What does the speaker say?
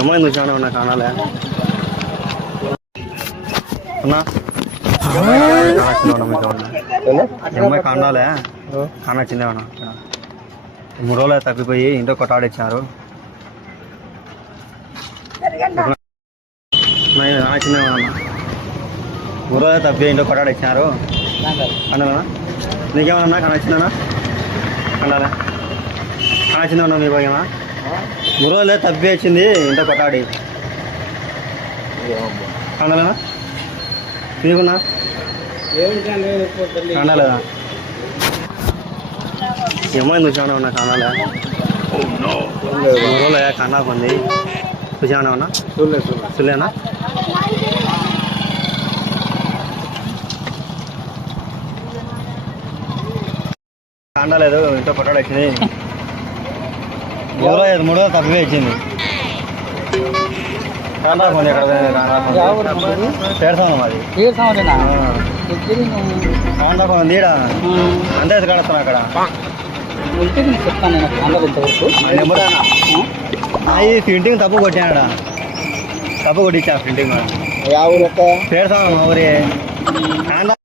ఏమైంది వచ్చాను నా కానాలే అన్నా అమ్మాయి కాండాలే కానా చిన్నవనా 3 రోజులు తప్పిపోయి ఇంట్లో కొట్టాడిచ్చారు చిన్నవన్నా 3 రోజులు తప్పిపోయి ఇంట్లో కొట్టాడిచ్చారు కండాలనా నీకేమన్నా కానా చిన్ననా కండాలే కానా చిన్నవన్నా మీ పోయేమా 3 రోజులే తప్పి వచ్చింది ఇంట్లో కొట్టాడి కండాలనా నీకున్నా కానాలేదా ఏమైంది వచ్చాను అన్న కానాలే 3 రోజులు కానా కొంది చూసాను అన్న చూలేనా కాండలేదు ఇంట్లో కొట్టాడు వచ్చింది 3 రోజులు తప్పిపోయి వచ్చింది కాండా కొంది ఎక్కడ పేరుసాం మాది కాండా కొంది ఈడ అంతే కడుతున్నా అక్కడ అది ప్రింటింగ్ తప్పు కొట్టాడ తప్పు కొట్టించా ప్రింటింగ్ పేరుసాం మా ఊరి కాండా